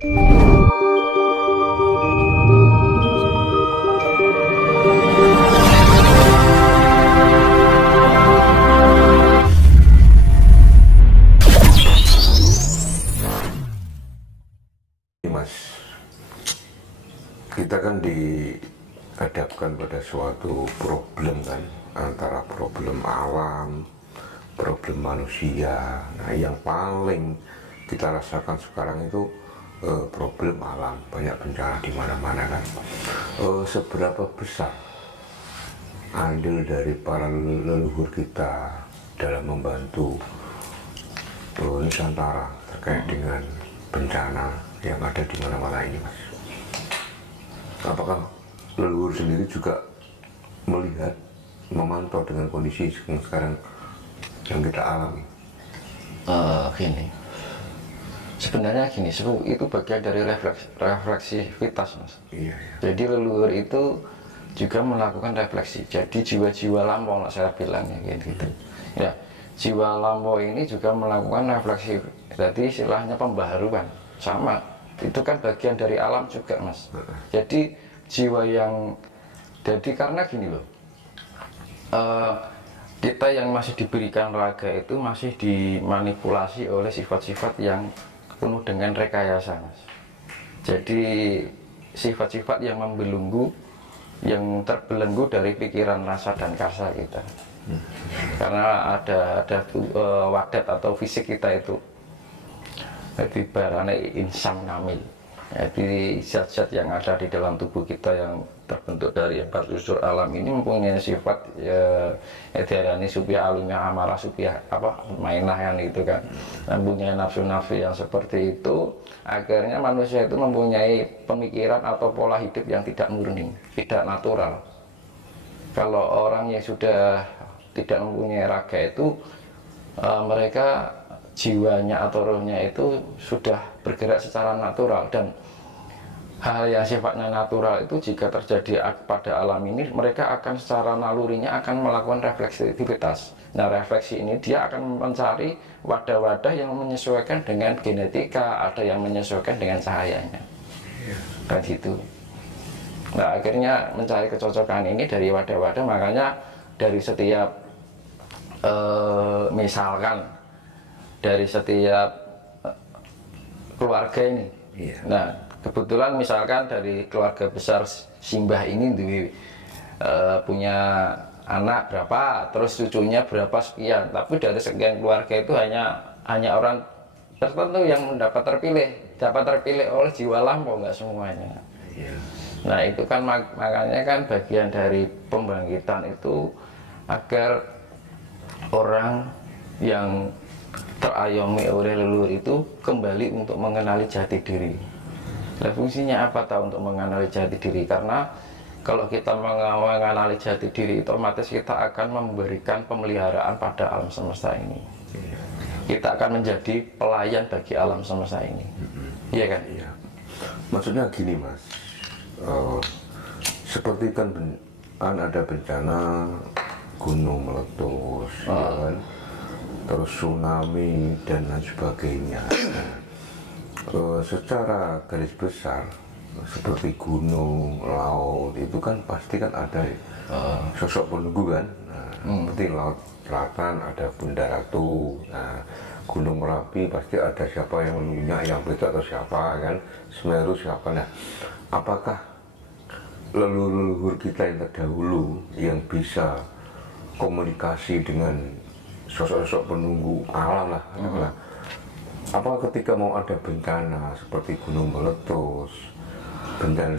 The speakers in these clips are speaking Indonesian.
Mas, kita kan dihadapkan pada suatu problem kan, antara problem alam, problem manusia. Nah, yang paling kita rasakan sekarang itu problem alam, banyak bencana di mana-mana kan. Seberapa besar andil dari para leluhur kita dalam membantu Nusantara terkait dengan bencana yang ada di mana-mana ini, Mas? Apakah leluhur sendiri juga melihat, memantau dengan kondisi sekarang yang kita alami? Gini, sebenarnya gini, itu bagian dari refleksivitas, Mas. Iya, iya. Jadi leluhur itu juga melakukan refleksi. Jadi jiwa-jiwa lampau, saya bilangnya gitu. Ya, jiwa lampau ini juga melakukan refleksi. Jadi istilahnya pembaharuan, sama. Itu kan bagian dari alam juga, Mas. Jadi jiwa yang, jadi karena gini loh, kita yang masih diberikan raga itu masih dimanipulasi oleh sifat-sifat yang penuh dengan rekayasa, Mas. Jadi sifat-sifat yang membelenggu, yang terbelenggu dari pikiran, rasa dan karsa kita. Karena ada wadat atau fisik kita itu, jadi barane insan kamil. Jadi zat-zat yang ada di dalam tubuh kita yang terbentuk dari 4 unsur alam ini mempunyai sifat diarani supaya alumnya amarah, supaya mainah kan itu kan, mempunyai nafsu-nafsu yang seperti itu. Akhirnya manusia itu mempunyai pemikiran atau pola hidup yang tidak murni, tidak natural. Kalau orang yang sudah tidak mempunyai raga itu, mereka jiwanya atau rohnya itu sudah bergerak secara natural, dan hal yang sifatnya natural itu jika terjadi pada alam ini, mereka akan secara nalurinya akan melakukan refleksivitas. Nah, refleksi ini dia akan mencari wadah-wadah yang menyesuaikan dengan genetika, ada yang menyesuaikan dengan cahayanya, kan gitu. Nah, akhirnya mencari kecocokan ini dari wadah-wadah. Makanya dari setiap misalkan dari setiap keluarga ini, nah kebetulan misalkan dari keluarga besar Simbah ini punya anak berapa, terus cucunya berapa sekian, tapi dari sekian keluarga itu hanya orang tertentu yang dapat terpilih oleh jiwa lampau, nggak semuanya. Nah, itu kan makanya kan bagian dari pembangkitan itu agar orang yang terayomi oleh leluhur itu kembali untuk mengenali jati diri. Nah, fungsinya apa tahu untuk mengenali jati diri? Karena kalau kita mengenali jati diri, otomatis kita akan memberikan pemeliharaan pada alam semesta ini. Kita akan menjadi pelayan bagi alam semesta ini. Iya kan? Iya. Maksudnya gini, Mas, seperti kan ada bencana gunung meletus, ya kan? Terus tsunami dan lain sebagainya. Secara garis besar seperti gunung, laut itu kan pasti kan ada sosok penunggu kan. Seperti laut selatan ada Bunda Ratu, Gunung Merapi pasti ada siapa yang menunggunya, yang itu atau siapa kan, Semeru siapa. Nah, apakah leluhur kita yang terdahulu yang bisa komunikasi dengan sosok-sosok penunggu alam lah, apa ketika mau ada bencana seperti gunung meletus, bencana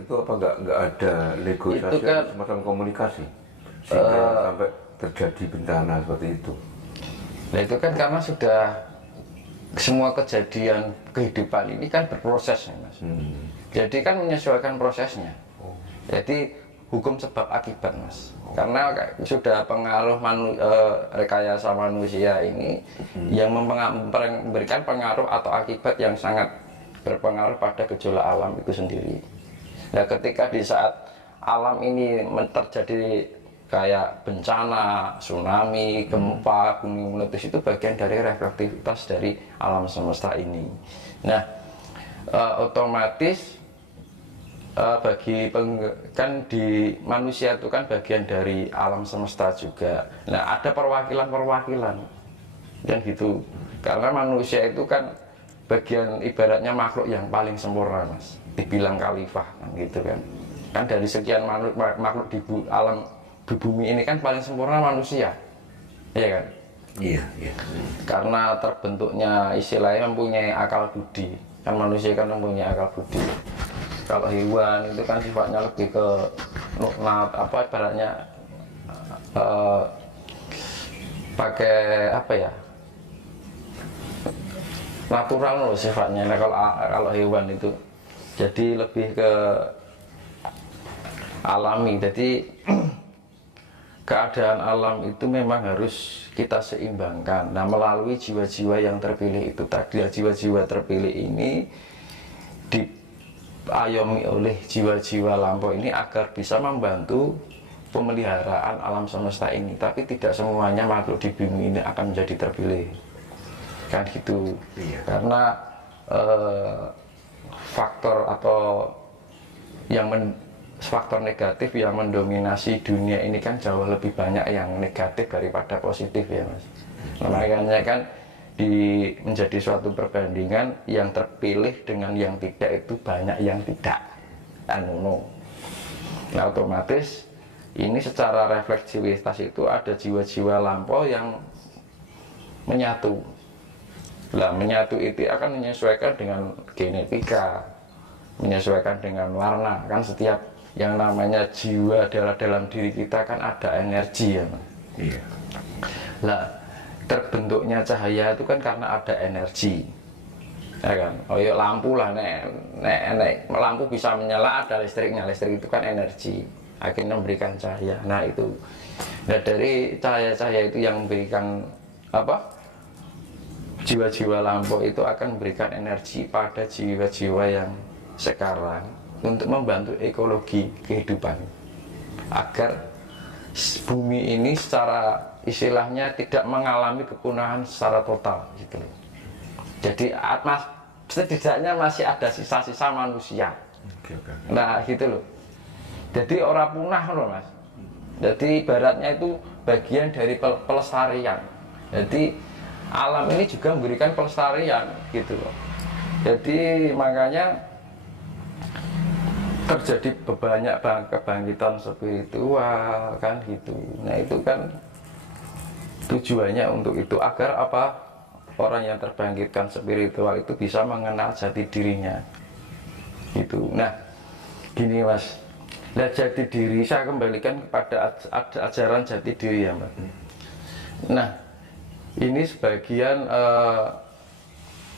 itu apa nggak ada negosiasi kan, semacam komunikasi sehingga sampai terjadi bencana seperti itu? Nah, itu kan karena sudah semua kejadian kehidupan ini kan berproses ya, Mas. Jadi kan menyesuaikan prosesnya. Jadi hukum sebab akibat, Mas. Karena sudah pengaruh rekayasa manusia ini yang memberikan pengaruh atau akibat yang sangat berpengaruh pada gejolak alam itu sendiri. Nah, ketika di saat alam ini terjadi kayak bencana, tsunami, gempa, gunung meletus, itu bagian dari reflektivitas dari alam semesta ini. Nah, otomatis kan di manusia itu kan bagian dari alam semesta juga. Nah, ada perwakilan-perwakilan kan gitu. Karena manusia itu kan bagian ibaratnya makhluk yang paling sempurna, Mas. Dibilang khalifah kan gitu kan. Kan dari sekian makhluk di alam di bumi ini kan paling sempurna manusia. Iya kan? Iya, iya. Karena terbentuknya istilahnya mempunyai akal budi. Kan manusia kan mempunyai akal budi. Kalau hewan itu kan sifatnya lebih ke apa ibaratnya pakai apa ya, natural loh sifatnya. Nah, kalau hewan itu jadi lebih ke alami. Jadi keadaan alam itu memang harus kita seimbangkan. Nah, melalui jiwa-jiwa yang terpilih itu tadi, jiwa-jiwa terpilih ini diayomi oleh jiwa-jiwa lampau ini agar bisa membantu pemeliharaan alam semesta ini. Tapi tidak semuanya makhluk di bumi ini akan menjadi terpilih, kan gitu. Iya. Karena faktor atau faktor negatif yang mendominasi dunia ini kan jauh lebih banyak yang negatif daripada positif ya, Mas. Nah, makanya kan menjadi suatu perbandingan yang terpilih dengan yang tidak itu banyak yang tidak. Nah, otomatis ini secara refleksivitas itu ada jiwa-jiwa lampau yang menyatu. Nah, menyatu itu akan menyesuaikan dengan genetika, menyesuaikan dengan warna. Kan setiap yang namanya jiwa dalam diri kita kan ada energi ya, Mas. Iya. Lah, terbentuknya cahaya itu kan karena ada energi, ya kan? Oh ya lampu lah, nek lampu bisa menyala ada listriknya. Listrik itu kan energi, akhirnya memberikan cahaya. Nah itu, nah dari cahaya-cahaya itu yang memberikan apa? Jiwa-jiwa lampu itu akan memberikan energi pada jiwa-jiwa yang sekarang untuk membantu ekologi kehidupan agar bumi ini secara istilahnya tidak mengalami kepunahan secara total gitu. Jadi setidaknya masih ada sisa-sisa manusia. Nah gitu loh. Jadi orang punah loh, Mas. Jadi ibaratnya itu bagian dari pelestarian. Jadi alam ini juga memberikan pelestarian gitu loh. Jadi makanya terjadi banyak kebangkitan spiritual kan gitu. Nah itu kan tujuannya untuk itu agar apa, orang yang terbangkitkan spiritual itu bisa mengenal jati dirinya gitu. Nah gini, Mas, nah jati diri saya kembalikan kepada ajaran jati diri ya, Mbak. Nah ini sebagian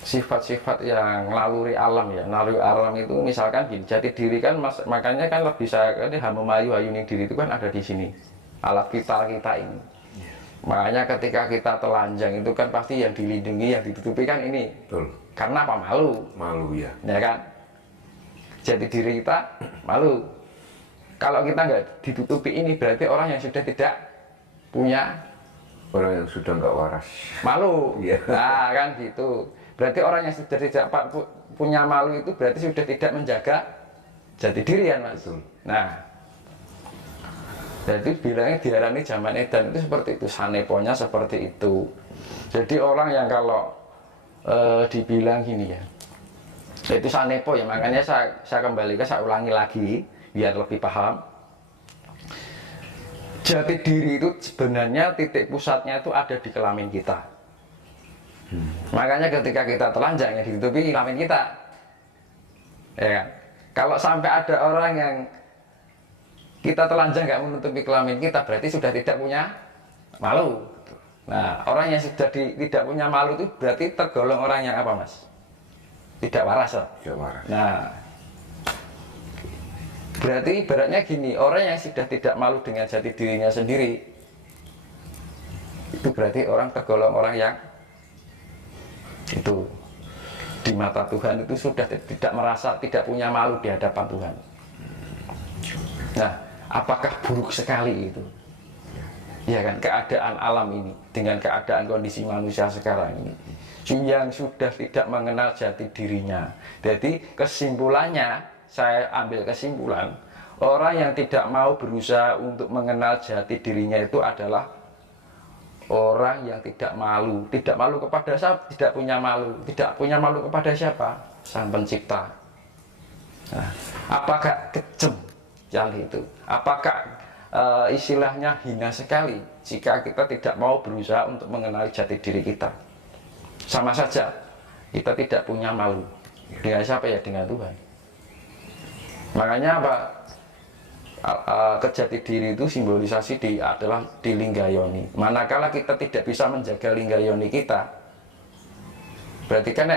sifat-sifat yang naluri alam ya. Naluri alam itu misalkan gini, jati diri kan makanya kan lebih saya kan hamemayu hayuning diri itu kan ada di sini, alat vital kita ini. Makanya ketika kita telanjang itu kan pasti yang dilindungi, yang ditutupi kan ini. Betul. Karena apa? Malu. Malu ya. Ya kan? Jati diri kita malu. Kalau kita nggak ditutupi ini berarti orang yang sudah tidak punya, orang yang sudah nggak waras. Malu. Iya. Nah kan gitu. Berarti orang yang sudah tidak punya malu itu berarti sudah tidak menjaga jati diri ya, Mas. Betul. Nah, jadi bilangnya diarani zaman edan itu seperti itu, saneponya seperti itu. Jadi orang yang kalau dibilang gini ya, itu sanepo ya, makanya saya kembalikan, saya ulangi lagi biar lebih paham. Jati diri itu sebenarnya titik pusatnya itu ada di kelamin kita. Makanya ketika kita telanjang yang ditutupi kelamin kita, ya kan? Kalau sampai ada orang yang kita telanjang nggak menutupi kelamin kita, berarti sudah tidak punya malu. Nah, orang yang sudah tidak punya malu itu berarti tergolong orang yang apa, Mas? Tidak waras loh. Tidak waras. Nah, berarti ibaratnya gini, orang yang sudah tidak malu dengan jati dirinya sendiri, itu berarti orang tergolong orang yang itu di mata Tuhan itu sudah tidak merasa, tidak punya malu di hadapan Tuhan. Nah, apakah buruk sekali itu? Ya kan, keadaan alam ini dengan keadaan kondisi manusia sekarang ini. yang sudah tidak mengenal jati dirinya. Jadi kesimpulannya, saya ambil kesimpulan, orang yang tidak mau berusaha untuk mengenal jati dirinya itu adalah orang yang tidak malu. Tidak malu kepada siapa? Tidak punya malu. Tidak punya malu kepada siapa? Sang Pencipta. Nah, apakah kejem yang itu? Apakah istilahnya hina sekali jika kita tidak mau berusaha untuk mengenali jati diri kita? Sama saja, kita tidak punya malu. Dengan siapa ya? Dengan Tuhan. Makanya apa? Kejati diri itu simbolisasi adalah di lingga yoni. Manakala kita tidak bisa menjaga lingga yoni kita, berarti kan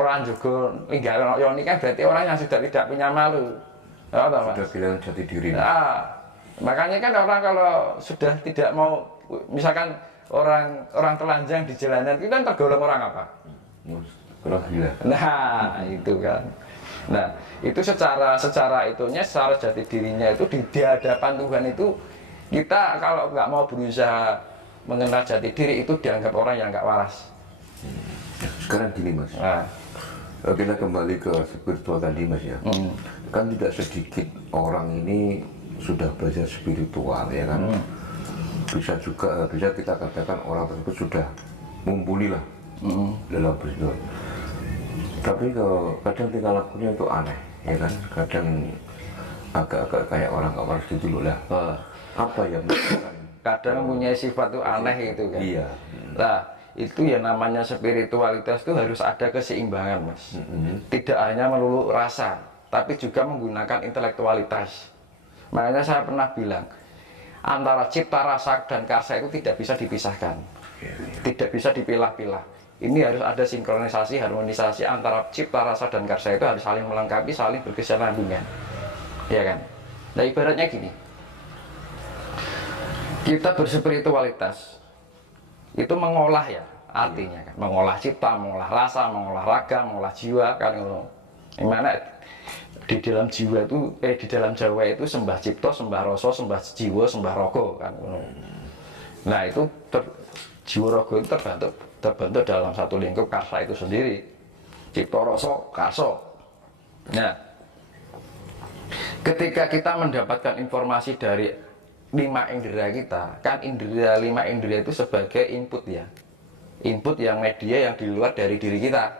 orang juga lingga yoni kan berarti orang yang sudah tidak punya malu. Sudah bilang jati diri. Makanya kan orang kalau sudah tidak mau, misalkan orang telanjang di jalanan itu kan tergolong orang apa? Orang gila. Nah, itu kan. Nah, itu secara itunya, secara jati dirinya itu di hadapan Tuhan itu, kita kalau nggak mau berusaha mengenal jati diri itu dianggap orang yang nggak waras. Sekarang gini Mas, kita kembali ke spiritual tadi Mas ya. Kan tidak sedikit orang ini sudah belajar spiritual ya kan. Bisa kita katakan orang tersebut sudah mumpuni lah dalam spiritual. Tapi kadang tingkah lakunya itu aneh, ya kan? Kadang agak-agak kayak orang nggak waras gitu loh lah. Apa yang kadang punya sifat itu aneh itu kan? Iya. Nah, itu ya namanya spiritualitas itu harus ada keseimbangan Mas. Tidak hanya melulu rasa, tapi juga menggunakan intelektualitas. Makanya saya pernah bilang, antara cipta, rasa, dan karsa itu tidak bisa dipisahkan. Tidak bisa dipilah-pilah. Ini harus ada sinkronisasi, harmonisasi antara cipta, rasa, dan karsa itu harus saling melengkapi, saling berkesinambungan. Ya kan? Nah, ibaratnya gini. Kita berspiritualitas itu mengolah ya, artinya kan. Mengolah cipta, mengolah rasa, mengolah raga, mengolah jiwa kan. Gimana di dalam jiwa itu di dalam Jawa itu sembah cipta, sembah rasa, sembah jiwa, sembah raga kan. Nah, itu jiwa raga itu terbentuk dalam satu lingkup karsa itu sendiri, cipta, rasa, karsa. Nah, ketika kita mendapatkan informasi dari 5 indera kita, kan indera 5 indera itu sebagai input ya, input yang media yang di luar dari diri kita.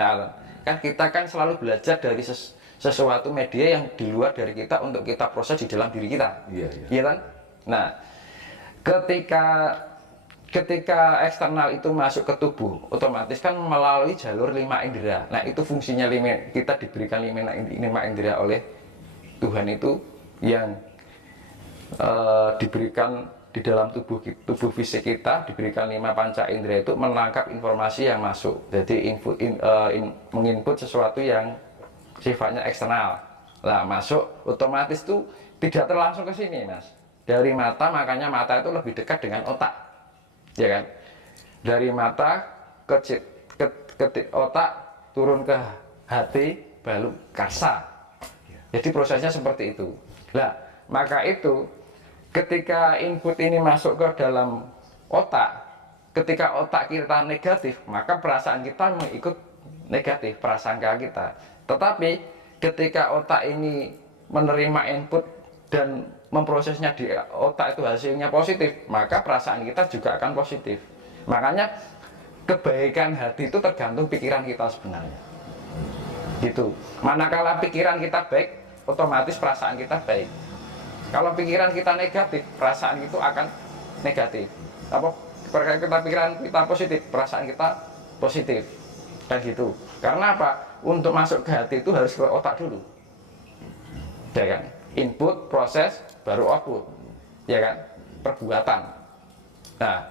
Nah, kan kita kan selalu belajar dari sesuatu media yang di luar dari kita untuk kita proses di dalam diri kita. Iya kan? Nah, ketika eksternal itu masuk ke tubuh, otomatis kan melalui jalur 5 indera. Nah, itu fungsinya kita diberikan 5 indera oleh Tuhan itu yang diberikan di dalam tubuh fisik kita, diberikan 5 panca indera itu menangkap informasi yang masuk. Jadi menginput sesuatu yang sifatnya eksternal. Nah, masuk otomatis itu tidak terlangsung ke sini, Mas. Dari mata, makanya mata itu lebih dekat dengan otak. Ya kan, dari mata ke otak turun ke hati baru karsa. Jadi prosesnya seperti itu. Nah, maka itu ketika input ini masuk ke dalam otak, ketika otak kita negatif, maka perasaan kita mengikut negatif, prasangka kita. Tetapi ketika otak ini menerima input dan memprosesnya di otak itu hasilnya positif, maka perasaan kita juga akan positif. Makanya kebaikan hati itu tergantung pikiran kita sebenarnya. Gitu. Manakala pikiran kita baik, otomatis perasaan kita baik. Kalau pikiran kita negatif, perasaan itu akan negatif. Pikiran kita positif, perasaan kita positif. Dan gitu. Karena apa? Untuk masuk ke hati itu harus ke otak dulu. Ya kan? Input, proses, baru output, ya kan, perbuatan. Nah,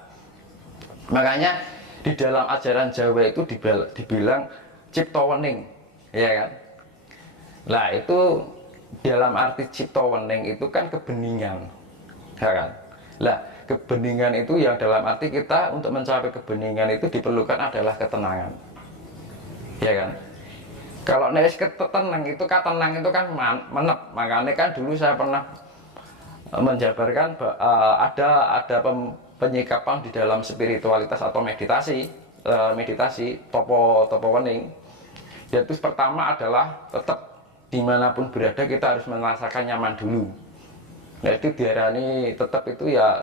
makanya di dalam ajaran Jawa itu dibilang cipta wening, ya kan. Nah, itu dalam arti cipta wening itu kan kebeningan, ya kan. Nah, kebeningan itu yang dalam arti kita untuk mencapai kebeningan itu diperlukan adalah ketenangan, ya kan. Kalau nulis ketenang itu kan menep. Makanya kan dulu saya pernah menjabarkan ada penyikapan di dalam spiritualitas atau meditasi. meditasi topo wening, yaitu pertama adalah tetap dimanapun berada kita harus merasakan nyaman dulu. Nah itu diarani tetap itu ya